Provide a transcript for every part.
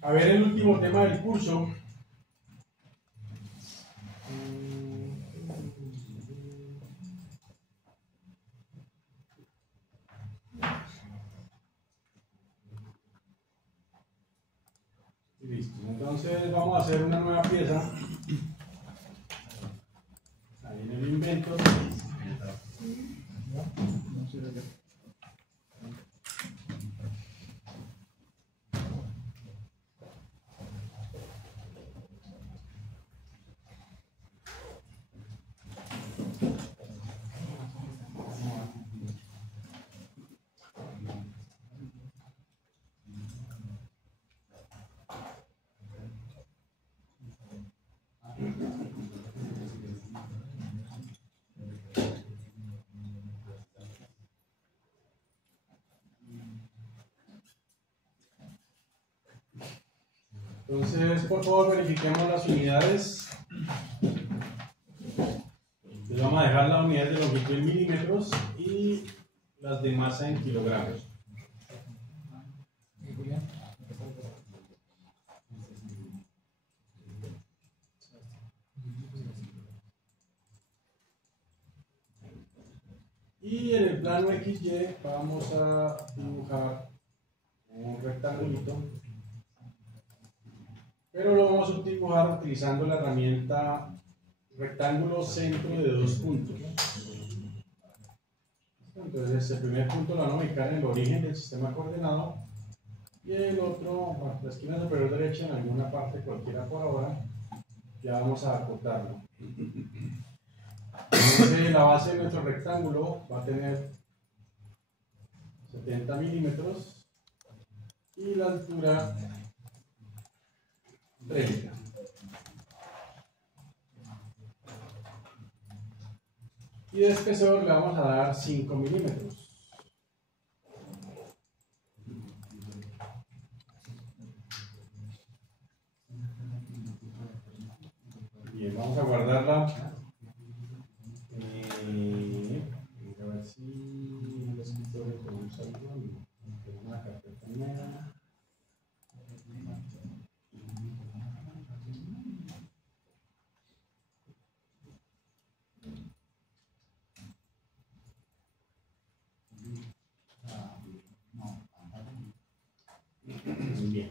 a ver el último tema del curso. Listo, entonces vamos a hacer una nueva pieza. Ahí en el invento. Entonces, por favor, verifiquemos las unidades. Les vamos a dejar la unidad de longitud en milímetros y las de masa en kilogramos. Y en el plano XY vamos a dibujar un rectangulito, pero lo vamos a dibujar utilizando la herramienta rectángulo centro de 2 puntos. Entonces el primer punto lo vamos a ubicar en el origen del sistema coordenado y el otro, bueno, la esquina superior derecha en alguna parte cualquiera por ahora. Ya vamos a acotarlo. Entonces la base de nuestro rectángulo va a tener 70 milímetros y la altura 30. Y de espesor le vamos a dar 5 milímetros. Bien, vamos a guardarla. A ver si el escritorio tenemos algo. Tengo una carpeta nueva. Bien.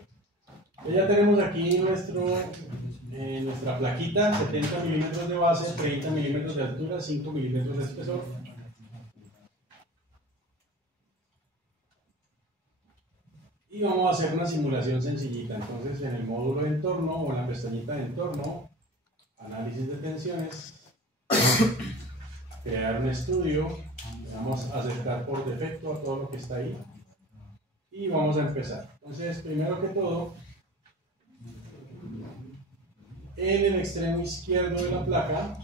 Ya tenemos aquí nuestra plaquita, 70 milímetros de base, 30 milímetros de altura, 5 milímetros de espesor. Y vamos a hacer una simulación sencillita. Entonces, en el módulo de entorno o en la pestañita de entorno, análisis de tensiones, crear un estudio, le vamos a aceptar por defecto a todo lo que está ahí. Y vamos a empezar. Entonces, primero que todo, en el extremo izquierdo de la placa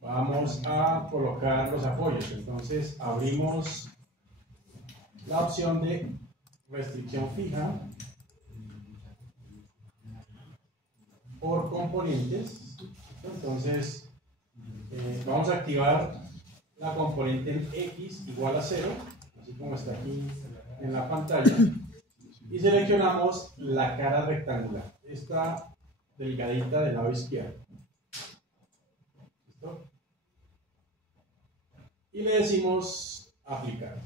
vamos a colocar los apoyos. Entonces, abrimos la opción de restricción fija por componentes. Entonces, vamos a activar la componente en X igual a 0, así como está aquí en la pantalla, y seleccionamos la cara rectangular, esta delgadita del lado izquierdo. ¿Listo? Y le decimos aplicar.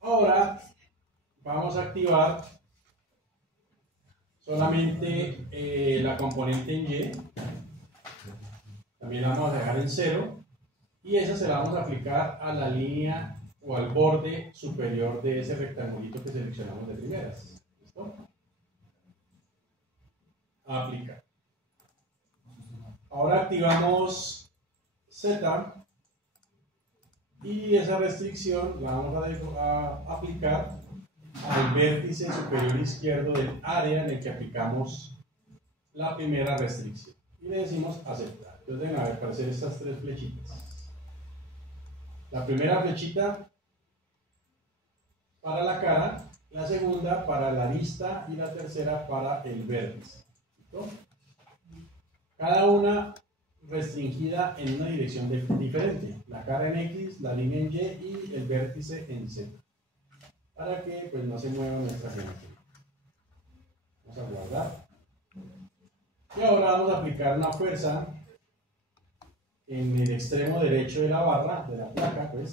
Ahora vamos a activar solamente la componente en Y. También la vamos a dejar en 0 y esa se la vamos a aplicar a la línea o al borde superior de ese rectangulito que seleccionamos de primeras. ¿Listo? Aplicar. Ahora activamos Z y esa restricción la vamos a aplicar al vértice superior izquierdo del área en el que aplicamos la primera restricción y le decimos aceptar. Entonces deben aparecer estas 3 flechitas. La primera flechita para la cara, la segunda para la vista y la tercera para el vértice. ¿Listo? Cada una restringida en una dirección diferente, la cara en X, la línea en Y y el vértice en Z, para que pues no se mueva nuestra geometría. Vamos a guardar. Y ahora vamos a aplicar una fuerza en el extremo derecho de la barra, de la placa, pues.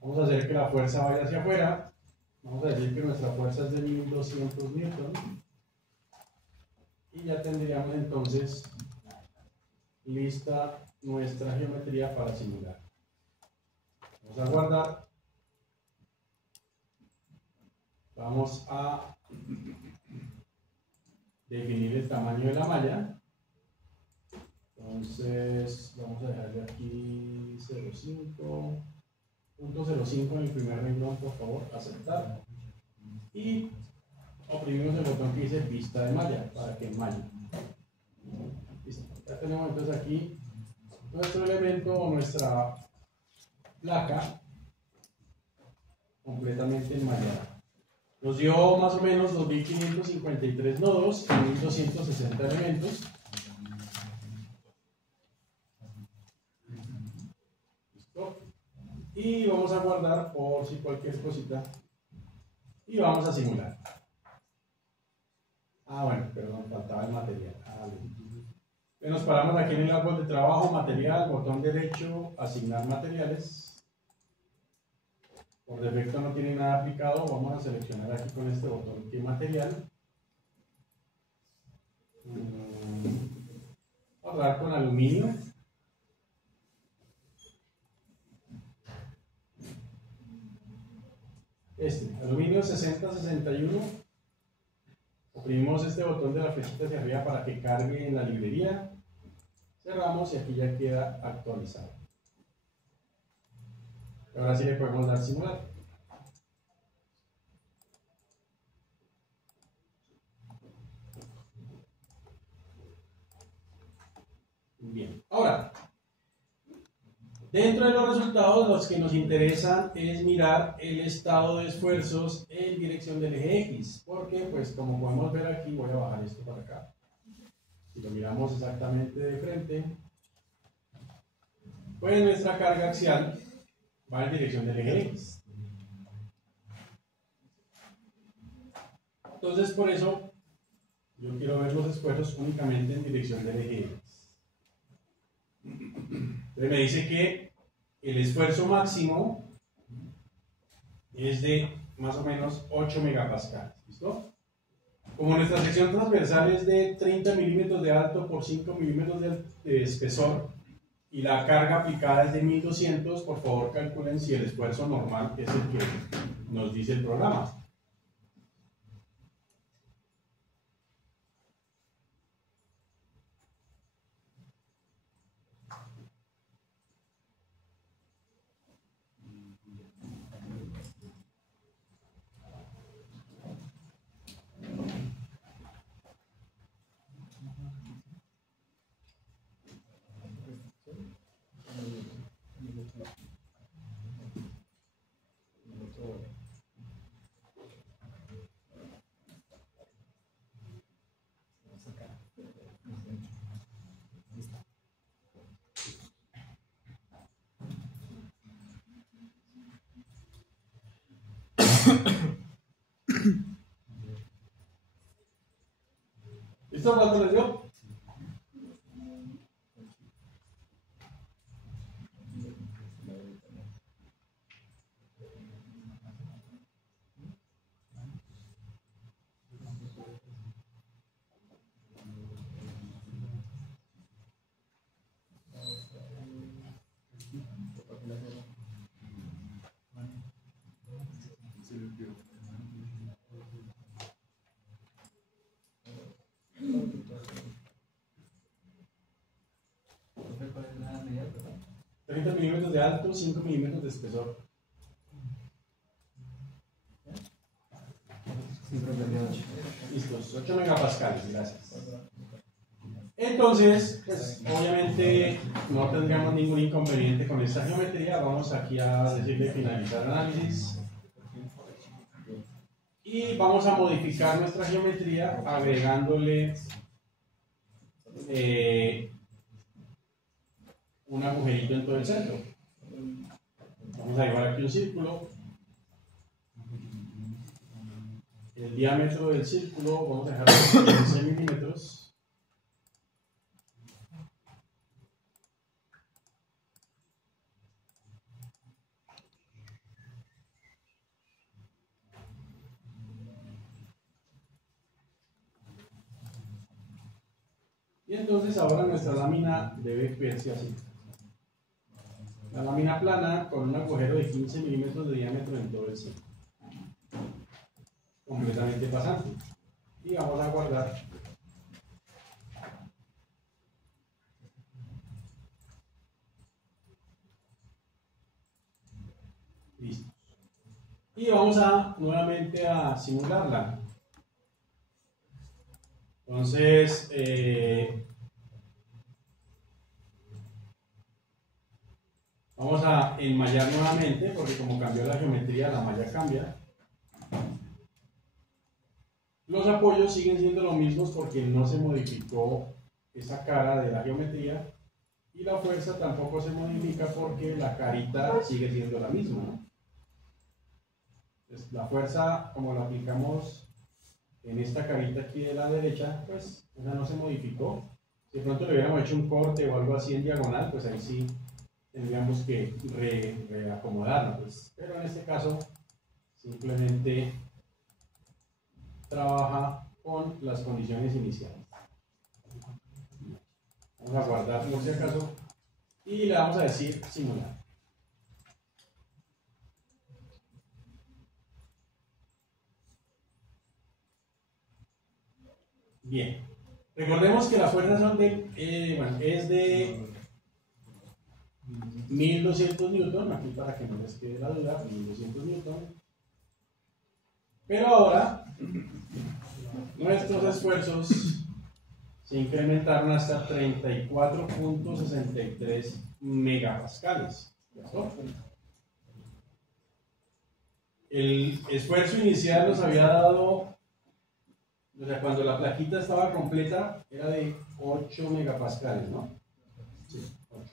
Vamos a hacer que la fuerza vaya hacia afuera. Vamos a decir que nuestra fuerza es de 1200 newton. Y ya tendríamos entonces lista nuestra geometría para simular. Vamos a guardar. Vamos a definir el tamaño de la malla. Entonces vamos a dejarle aquí 0.5, punto 0.5 en el primer renglón, por favor, aceptar. Y oprimimos el botón que dice vista de malla para que enmalle. Listo. Ya tenemos entonces aquí nuestro elemento o nuestra placa completamente enmallada. Nos dio más o menos 2553 nodos en 1260 elementos. Listo. Y vamos a guardar por si cualquier cosita. Y vamos a simular. Bueno, perdón, faltaba el material. Nos paramos aquí en el árbol de trabajo, material, botón derecho, asignar materiales. Por defecto no tiene nada aplicado, vamos a seleccionar aquí con este botón qué material. Borrar con aluminio. Aluminio 6061. Oprimimos este botón de la flechita hacia arriba para que cargue en la librería. Cerramos y aquí ya queda actualizado. Ahora sí le podemos dar simular. Bien, ahora, dentro de los resultados, los que nos interesan es mirar el estado de esfuerzos en dirección del eje X, porque pues como podemos ver aquí, voy a bajar esto para acá. Si lo miramos exactamente de frente, pues nuestra carga axial va en dirección del eje X. Entonces, por eso, yo quiero ver los esfuerzos únicamente en dirección del eje X. Entonces me dice que el esfuerzo máximo es de más o menos 8 megapascales. ¿Listo? Como nuestra sección transversal es de 30 milímetros de alto por 5 milímetros de espesor y la carga aplicada es de 1200, por favor calculen si el esfuerzo normal es el que nos dice el programa. ¿Listo? ¿Cuánto les dio? Milímetros de alto, 5 milímetros de espesor. Listos, 8 megapascales, gracias. Entonces, pues obviamente no tendríamos ningún inconveniente con esta geometría. Vamos aquí a decirle finalizar análisis. Y vamos a modificar nuestra geometría agregándole un agujerito en todo el centro. Vamos a llevar aquí un círculo. El diámetro del círculo vamos a dejar 15 milímetros. Y entonces ahora nuestra lámina debe verse así. La lámina plana con un agujero de 15 milímetros de diámetro en todo el centro. Completamente pasante. Y vamos a guardar. Listo. Y vamos a nuevamente a simularla. Entonces, vamos a enmallar nuevamente, porque como cambió la geometría, la malla cambia. Los apoyos siguen siendo los mismos porque no se modificó esa cara de la geometría. Y la fuerza tampoco se modifica porque la carita sigue siendo la misma, ¿no? Entonces, la fuerza, como la aplicamos en esta carita aquí de la derecha, pues esa no se modificó. Si de pronto le hubiéramos hecho un corte o algo así en diagonal, pues ahí sí tendríamos que reacomodarla, pues. Pero en este caso simplemente trabaja con las condiciones iniciales. Vamos a guardar por si acaso y le vamos a decir simular. Bien, recordemos que las fuerzas son es de 1200 newton, aquí para que no les quede la duda, 1200 newton. Pero ahora nuestros esfuerzos se incrementaron hasta 34.63 megapascales. El esfuerzo inicial nos había dado, o sea, cuando la plaquita estaba completa, era de 8 megapascales, ¿no? Sí, 8.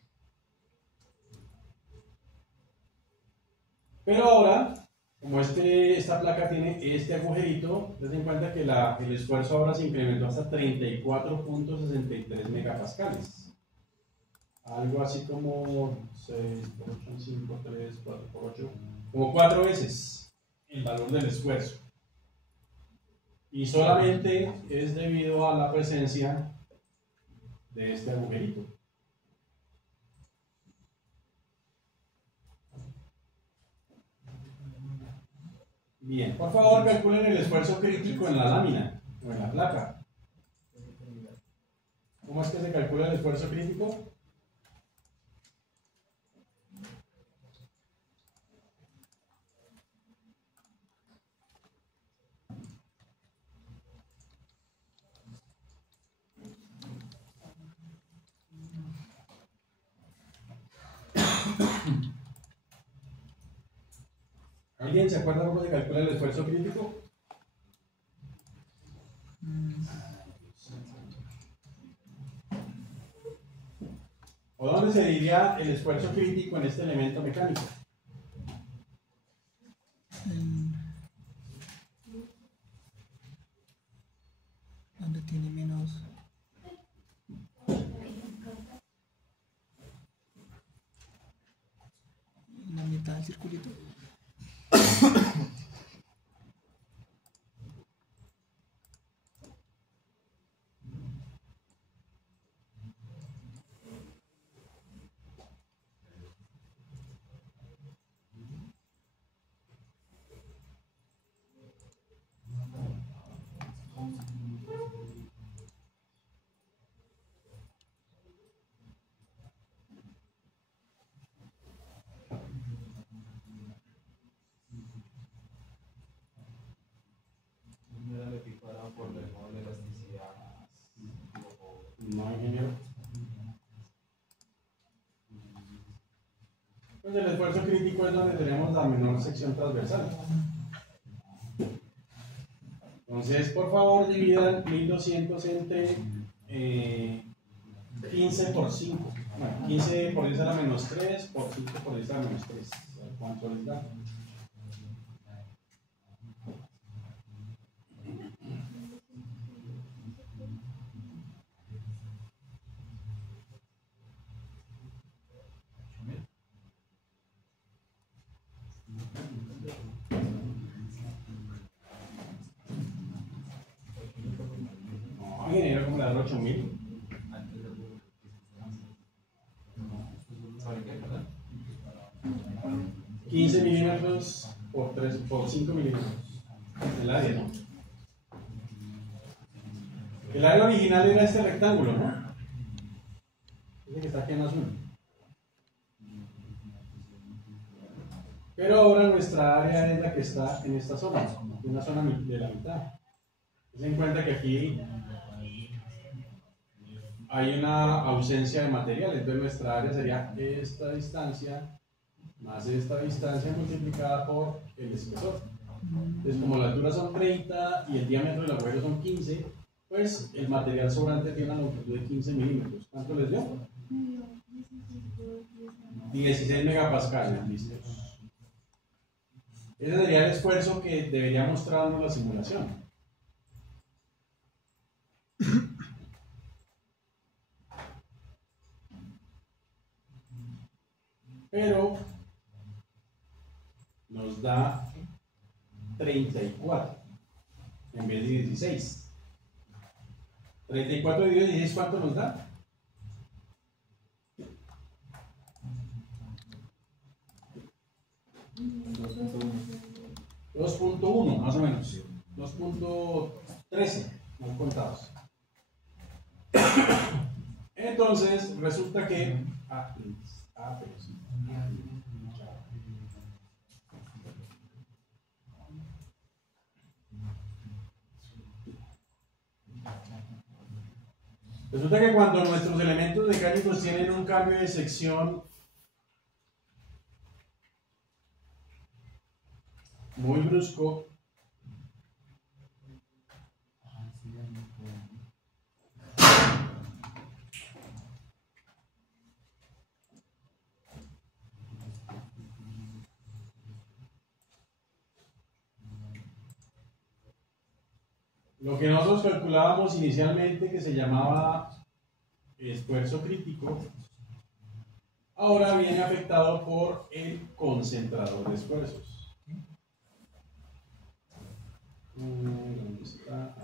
Pero ahora, como esta placa tiene este agujerito, ten en cuenta que el esfuerzo ahora se incrementó hasta 34.63 megapascales. Algo así como 6 por 8, 5, 3, 4 por 8, como 4 veces el valor del esfuerzo. Y solamente es debido a la presencia de este agujerito. Bien, por favor calculen el esfuerzo crítico en la lámina o en la placa. ¿Cómo es que se calcula el esfuerzo crítico? ¿Alguien se acuerda cómo se calcula el esfuerzo crítico? ¿O dónde se diría el esfuerzo crítico en este elemento mecánico? Donde tiene menos. En la mitad del circulito. No, ingeniero. Pues el esfuerzo crítico es donde tenemos la menor sección transversal. Entonces, por favor, dividan 1200 entre 15 por 5. Bueno, 15 por 10 a la menos 3 por 5 por 10 a la menos 3. ¿Cuánto les da? No, ingeniero, ¿cómo le da 8000? 15 milímetros por 5 milímetros. El área, ¿no? El área original era este rectángulo, ¿no? Ese que está aquí en azul. Pero ahora nuestra área es la que está en esta zona, una zona de la mitad. Ten en cuenta que aquí hay una ausencia de material, entonces nuestra área sería esta distancia más esta distancia multiplicada por el espesor. Entonces, como la altura son 30 y el diámetro del agujero son 15, pues el material sobrante tiene una longitud de 15 milímetros. ¿Cuánto les dio? 16 megapascales, listo. Ese sería el esfuerzo que debería mostrarnos la simulación. Pero nos da 34 en vez de 16. 34 dividido 16, ¿cuánto nos da? 2.1 más o menos. 2.13 mal contados. Entonces resulta que resulta que cuando nuestros elementos mecánicos tienen un cambio de sección muy brusco, lo que nosotros calculábamos inicialmente que se llamaba esfuerzo crítico, ahora viene afectado por el concentrador de esfuerzos. ¿Dónde está?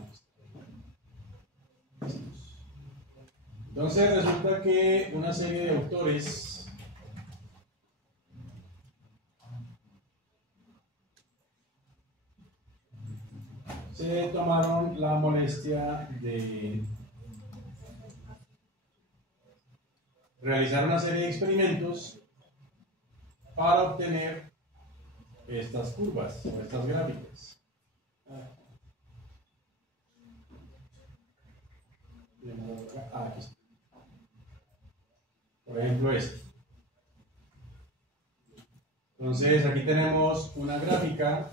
Entonces resulta que una serie de autores se tomaron la molestia de realizar una serie de experimentos para obtener estas curvas o estas gráficas. Aquí está. Por ejemplo, este. Entonces, aquí tenemos una gráfica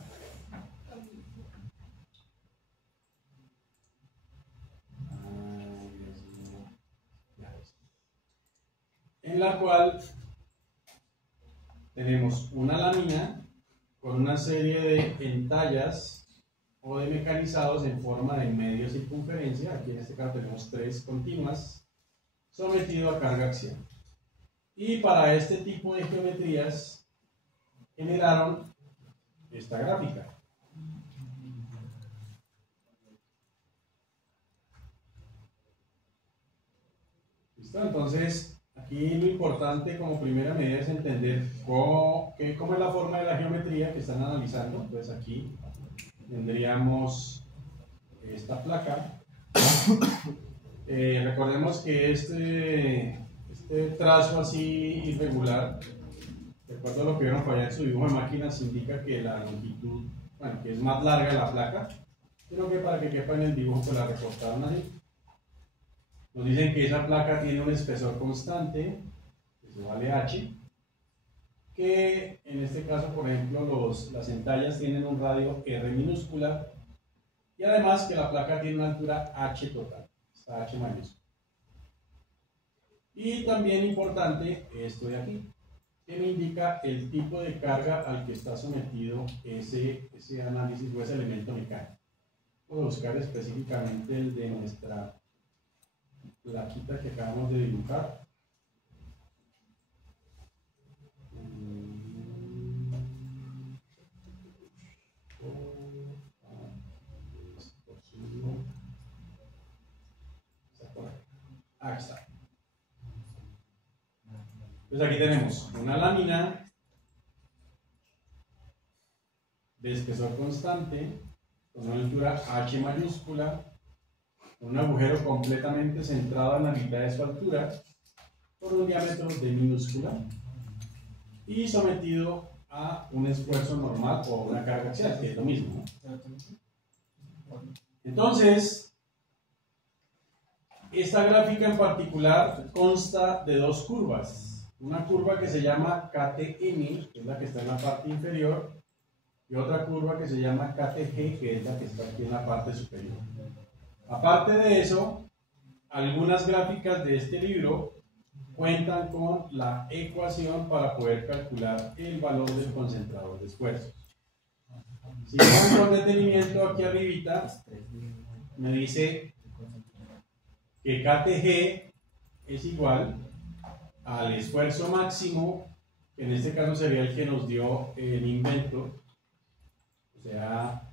en la cual tenemos una lámina con una serie de entallas o de mecanizados en forma de media circunferencia. Aquí en este caso tenemos 3 continuas sometido a carga axial. Y para este tipo de geometrías generaron esta gráfica. ¿Listo? Entonces, aquí lo importante como primera medida es entender cómo es la forma de la geometría que están analizando. Entonces aquí tendríamos esta placa. Recordemos que este trazo así irregular, de acuerdo a lo que vieron por allá en su dibujo de máquinas, indica que la longitud, bueno, que es más larga la placa, sino que para que quepa en el dibujo pues la recortaron así. Nos dicen que esa placa tiene un espesor constante, eso vale H, que en este caso, por ejemplo, las entallas tienen un radio R minúscula, y además que la placa tiene una altura H total, esta H mayúscula. Y también importante esto de aquí, que me indica el tipo de carga al que está sometido ese análisis o ese elemento mecánico. Voy a buscar específicamente el de nuestra plaquita que acabamos de dibujar. Aquí está. Entonces aquí tenemos una lámina de espesor constante con una altura H mayúscula, con un agujero completamente centrado en la mitad de su altura, por un diámetro de minúscula y sometido a un esfuerzo normal o una carga axial, que es lo mismo, ¿no? Entonces, esta gráfica en particular consta de dos curvas. Una curva que se llama KTN, que es la que está en la parte inferior, y otra curva que se llama KTG, que es la que está aquí en la parte superior. Aparte de eso, algunas gráficas de este libro cuentan con la ecuación para poder calcular el valor del concentrador de esfuerzos. Si vamos con detenimiento aquí arribita, me dice que KTG es igual al esfuerzo máximo, que en este caso sería el que nos dio el invento, o sea,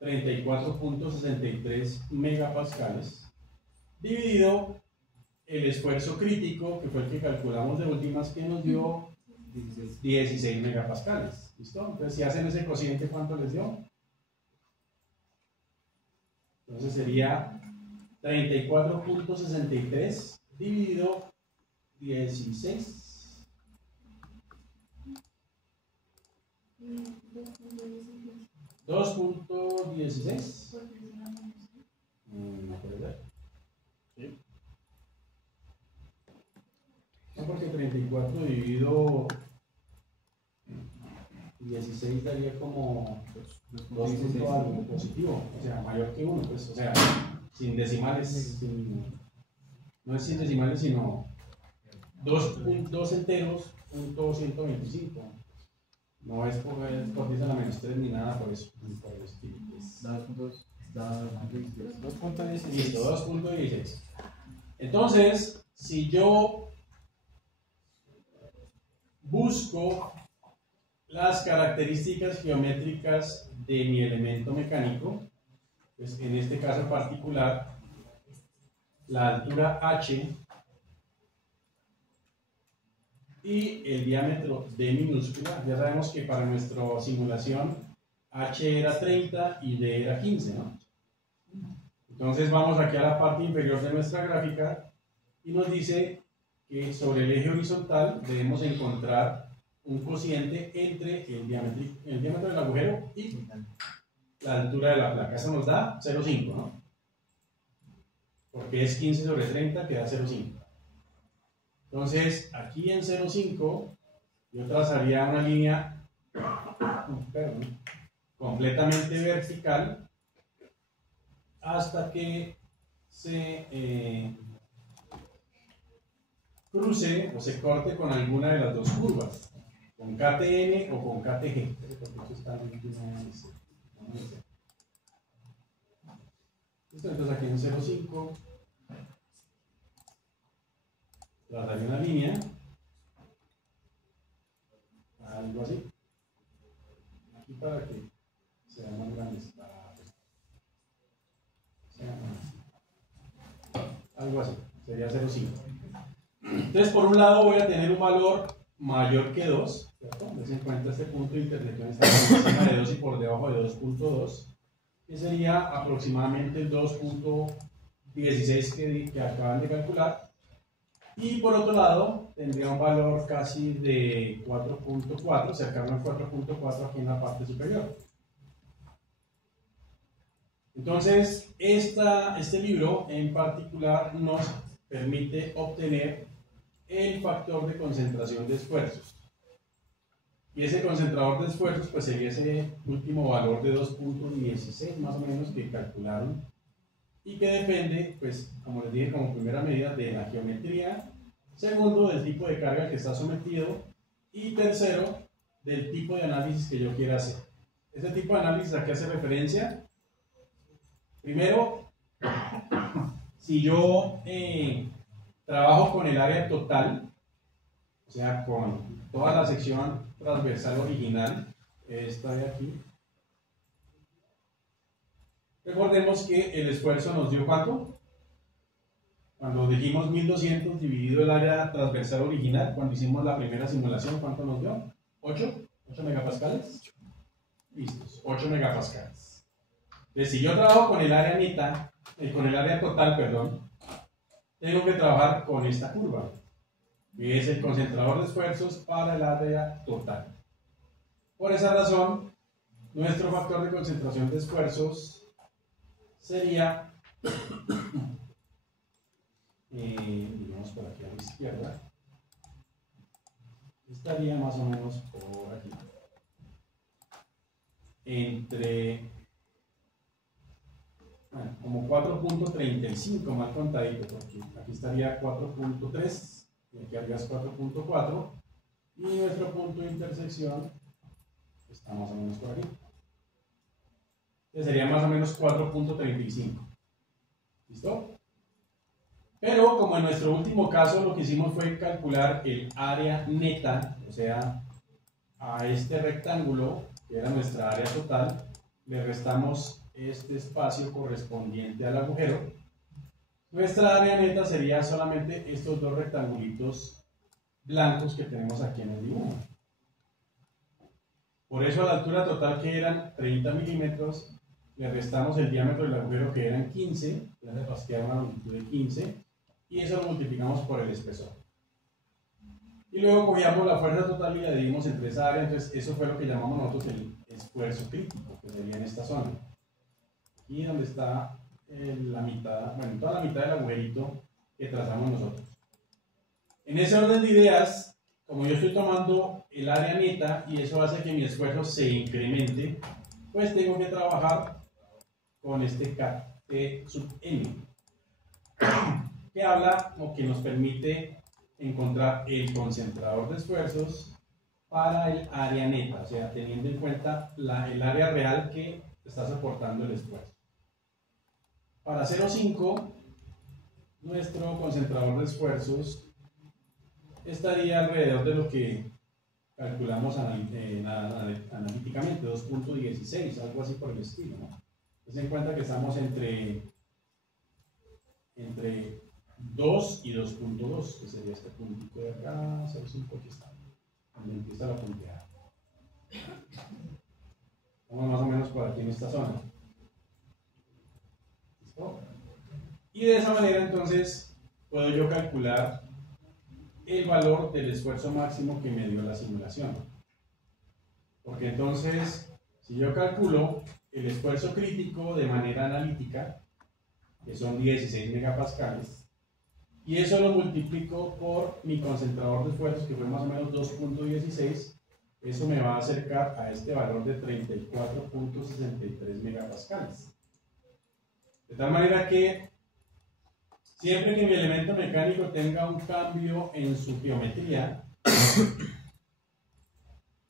34.63 megapascales, dividido el esfuerzo crítico, que fue el que calculamos de últimas, que nos dio 16 megapascales. ¿Listo? Entonces, si hacen ese cociente, ¿cuánto les dio? Entonces sería 34.63 dividido 16. 2.16. No puede ser. ¿Sí? No, porque 34 dividido 16 daría como 2 puntos algo positivo, o sea, mayor que 1, pues, o sea, sin decimales, no es sin decimales, sino 2 enteros, punto 125. No es por 10 a la menos 3 ni nada por eso. Por el estilo, pues. 2.16. Entonces, si yo busco las características geométricas de mi elemento mecánico, pues en este caso particular, la altura H y el diámetro D minúscula, ya sabemos que para nuestra simulación H era 30 y D era 15, ¿no? Entonces vamos aquí a la parte inferior de nuestra gráfica y nos dice que sobre el eje horizontal debemos encontrar un cociente entre el diámetro del agujero y la altura de la placa. Eso nos da 0,5, ¿no? Porque es 15 sobre 30 que da 0,5. Entonces, aquí en 0,5 yo trazaría una línea completamente vertical hasta que se cruce o se corte con alguna de las dos curvas, con KTN o con KTG. Entonces aquí en 0,5 trazaría una línea, algo así, aquí para que sea más grande, algo así, sería 0,5. Entonces, por un lado voy a tener un valor mayor que 2, ¿cierto? Dense en cuenta este punto de intersección está por encima de 2 y por debajo de 2.2, que sería aproximadamente el 2.16 que acaban de calcular. Y por otro lado, tendría un valor casi de 4.4, cercano al 4.4 aquí en la parte superior. Entonces, este libro en particular nos permite obtener el factor de concentración de esfuerzos. Y ese concentrador de esfuerzos pues sería ese último valor de 2.16 más o menos que calcularon y que depende, pues como les dije como primera medida, de la geometría Segundo, del tipo de carga que está sometido. Y tercero, del tipo de análisis que yo quiera hacer. Este tipo de análisis a qué hace referencia. Primero, si yo trabajo con el área total, o sea, con toda la sección transversal original, esta de aquí, recordemos que el esfuerzo nos dio ¿cuánto? Cuando dijimos 1200 dividido el área transversal original, cuando hicimos la primera simulación, ¿cuánto nos dio? 8 megapascales. Listos, 8 megapascales. Entonces, si yo trabajo con el área neta, con el área total, perdón, tengo que trabajar con esta curva, que es el concentrador de esfuerzos para el área total. Por esa razón, nuestro factor de concentración de esfuerzos sería, digamos por aquí a la izquierda, estaría más o menos por aquí, entre, bueno, como 4.35 mal contadito, porque aquí estaría 4.3 y aquí arriba es 4.4 y nuestro punto de intersección está más o menos por aquí. Entonces sería más o menos 4.35. ¿Listo? Pero como en nuestro último caso lo que hicimos fue calcular el área neta, o sea, a este rectángulo, que era nuestra área total, le restamos este espacio correspondiente al agujero. Nuestra área neta sería solamente estos dos rectangulitos blancos que tenemos aquí en el dibujo. Por eso a la altura total, que eran 30 milímetros, le restamos el diámetro del agujero, que eran 15, entonces queda una longitud de 15, y eso lo multiplicamos por el espesor. Y luego cogíamos la fuerza total y la dividimos entre esa área, entonces eso fue lo que llamamos nosotros el esfuerzo crítico, que sería en esta zona. Aquí donde está la mitad, bueno, toda la mitad del agujerito que trazamos nosotros. En ese orden de ideas, como yo estoy tomando el área neta y eso hace que mi esfuerzo se incremente, pues tengo que trabajar con este T sub n, que habla o que nos permite encontrar el concentrador de esfuerzos para el área neta, o sea, teniendo en cuenta el área real que está soportando el esfuerzo. Para 0,5, nuestro concentrador de esfuerzos estaría alrededor de lo que calculamos analíticamente, 2.16, algo así por el estilo, ¿no? Ten en cuenta que estamos entre 2 y 2.2, que sería este puntito de acá, 0,5, aquí está, donde empieza la punteada. Estamos más o menos por aquí en esta zona. ¿Listo? Y de esa manera entonces puedo yo calcular el valor del esfuerzo máximo que me dio la simulación. Porque entonces, si yo calculo el esfuerzo crítico de manera analítica, que son 16 megapascales, y eso lo multiplico por mi concentrador de esfuerzos, que fue más o menos 2.16, eso me va a acercar a este valor de 34.63 megapascales. De tal manera que siempre que mi elemento mecánico tenga un cambio en su geometría,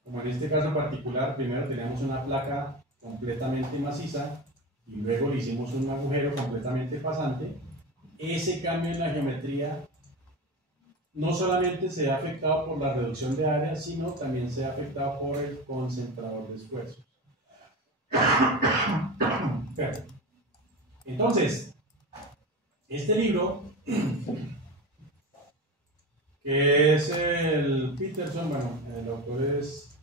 como en este caso particular, primero teníamos una placa completamente maciza y luego le hicimos un agujero completamente pasante, ese cambio en la geometría no solamente se ha afectado por la reducción de área, sino también se ha afectado por el concentrador de esfuerzos. Entonces, este libro, que es el Peterson, bueno, el autor es,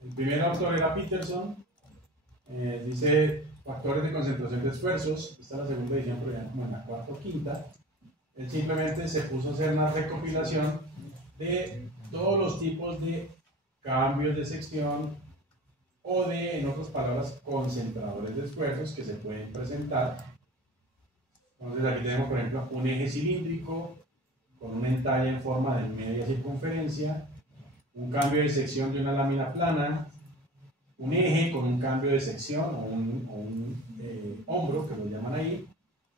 el primer autor era Peterson, dice factores de concentración de esfuerzos, esta es la segunda edición, pero ya como en la cuarta o quinta. Él simplemente se puso a hacer una recopilación de todos los tipos de cambios de sección o de, en otras palabras, concentradores de esfuerzos que se pueden presentar. Entonces aquí tenemos, por ejemplo, un eje cilíndrico con una entalla en forma de media circunferencia, un cambio de sección de una lámina plana, un eje con un cambio de sección o un hombro, que lo llaman ahí,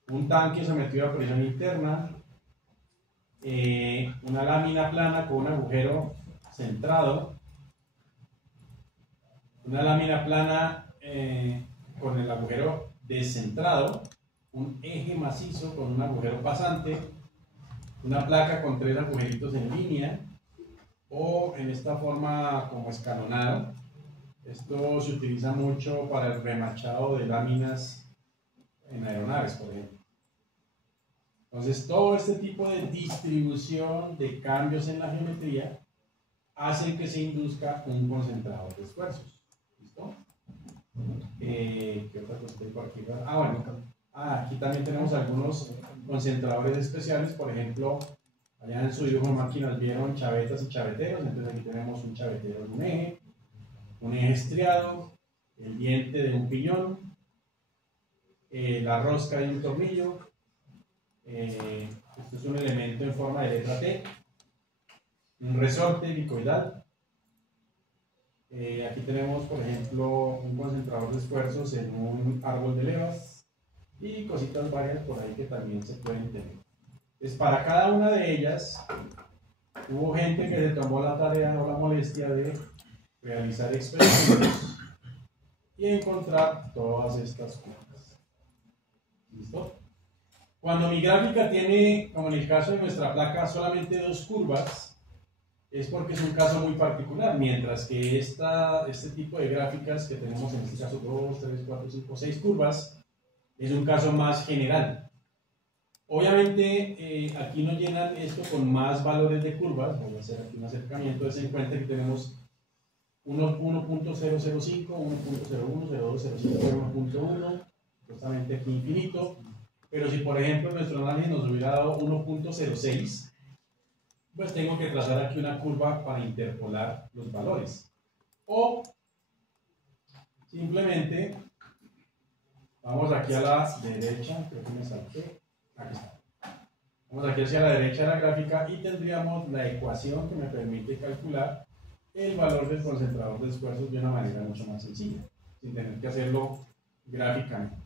un tanque sometido a presión interna, una lámina plana con un agujero centrado, una lámina plana con el agujero descentrado, un eje macizo con un agujero pasante, una placa con 3 agujeritos en línea o en esta forma como escalonado. Esto se utiliza mucho para el remachado de láminas en aeronaves, por ejemplo. Entonces, todo este tipo de distribución de cambios en la geometría hacen que se induzca un concentrador de esfuerzos. ¿Listo? ¿Qué otra cosa tengo por aquí? Bueno, aquí también tenemos algunos concentradores especiales. Por ejemplo, allá en su dibujo de máquinas vieron chavetas y chaveteros. Entonces, aquí tenemos un chavetero en un eje estriado, el diente de un piñón, la rosca de un tornillo. Esto es un elemento en forma de letra T, un resorte helicoidal. Aquí tenemos, por ejemplo, un concentrador de esfuerzos en un árbol de levas y cositas varias por ahí que también se pueden tener. Entonces, para cada una de ellas, hubo gente que se tomó la tarea o la molestia de realizar experimentos y encontrar todas estas cosas. ¿Listo? Cuando mi gráfica tiene, como en el caso de nuestra placa, solamente 2 curvas, es porque es un caso muy particular, mientras que este tipo de gráficas que tenemos en este caso 2, 3, 4, 5, 6 curvas, es un caso más general. Obviamente aquí nos llenan esto con más valores de curvas. Voy a hacer aquí un acercamiento. Se encuentra que tenemos 1.005, 1.01, 02, 05, 1.1, justamente aquí infinito. Pero si por ejemplo nuestro análisis nos hubiera dado 1.06, pues tengo que trazar aquí una curva para interpolar los valores. O simplemente vamos aquí a la derecha, creo que me salté, aquí está. Vamos aquí hacia la derecha de la gráfica y tendríamos la ecuación que me permite calcular el valor del concentrador de esfuerzos de una manera mucho más sencilla, sin tener que hacerlo gráficamente.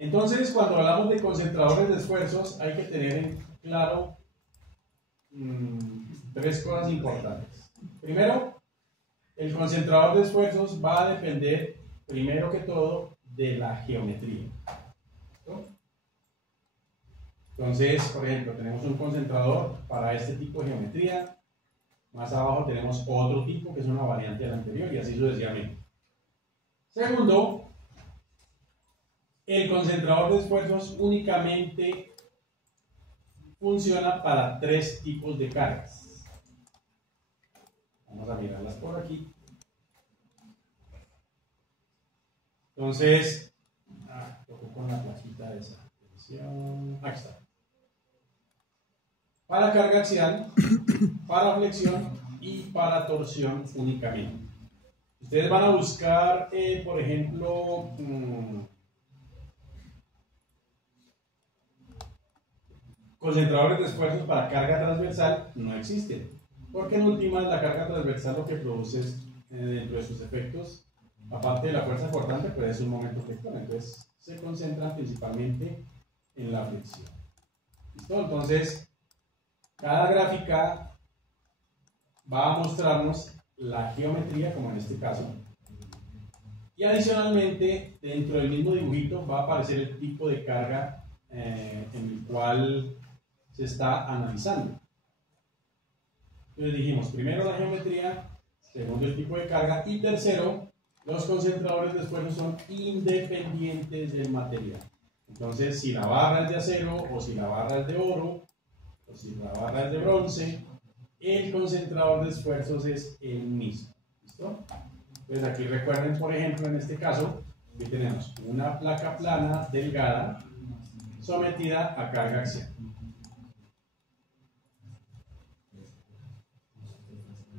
Entonces, cuando hablamos de concentradores de esfuerzos, hay que tener en claro 3 cosas importantes. Primero, el concentrador de esfuerzos va a depender, primero que todo, de la geometría. ¿Listo? Entonces, por ejemplo, tenemos un concentrador para este tipo de geometría. Más abajo tenemos otro tipo que es una variante del anterior y así sucesivamente. Segundo, el concentrador de esfuerzos únicamente funciona para 3 tipos de cargas. Vamos a mirarlas por aquí. Entonces, toco con la plaquita de esa tensión. Aquí está. Para carga axial, para flexión y para torsión únicamente. Ustedes van a buscar, por ejemplo, concentradores de esfuerzos para carga transversal. No existen, porque en últimas la carga transversal lo que produce es, dentro de sus efectos, aparte de la fuerza cortante, pues es un momento flector. Entonces se concentran principalmente en la flexión. ¿Listo? Entonces, cada gráfica va a mostrarnos la geometría, como en este caso, y adicionalmente dentro del mismo dibujito va a aparecer el tipo de carga en el cual se está analizando. Entonces dijimos, primero la geometría, segundo el tipo de carga y tercero, los concentradores de esfuerzo son independientes del material. Entonces, si la barra es de acero o si la barra es de oro, o si la barra es de bronce, el concentrador de esfuerzos es el mismo. ¿Listo? Entonces aquí recuerden, por ejemplo, en este caso, que tenemos una placa plana delgada sometida a carga axial.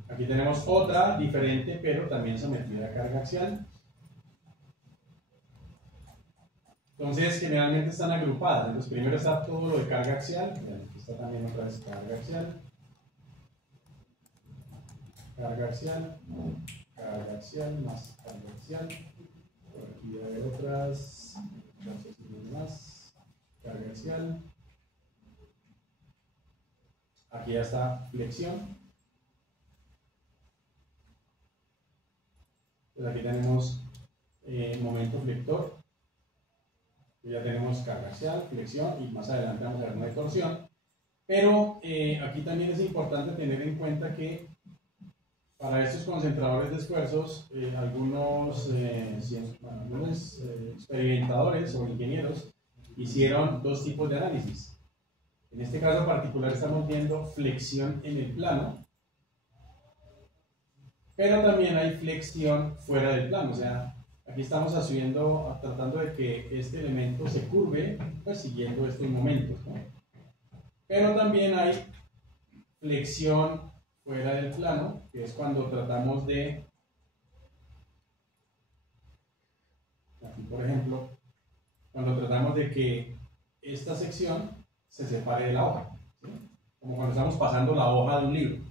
Aquí tenemos otra diferente, pero también sometida a carga axial. Entonces, generalmente están agrupadas. Entonces, primero está todo lo de carga axial. Aquí está también otra vez carga axial. Carga axial. Carga axial más carga axial. Por aquí debe haber otras. Más. Carga axial. Aquí ya está flexión. Entonces aquí tenemos momento flector. Ya tenemos carga axial, flexión y más adelante vamos a ver una torsión. Pero aquí también es importante tener en cuenta que para estos concentradores de esfuerzos, algunos experimentadores o ingenieros hicieron dos tipos de análisis. En este caso particular estamos viendo flexión en el plano, pero también hay flexión fuera del plano, o sea, aquí estamos tratando de que este elemento se curve, pues siguiendo estos momentos, ¿no? Pero también hay flexión fuera del plano, que es cuando tratamos de, aquí por ejemplo, cuando tratamos de que esta sección se separe de la hoja, ¿sí? Como cuando estamos pasando la hoja de un libro.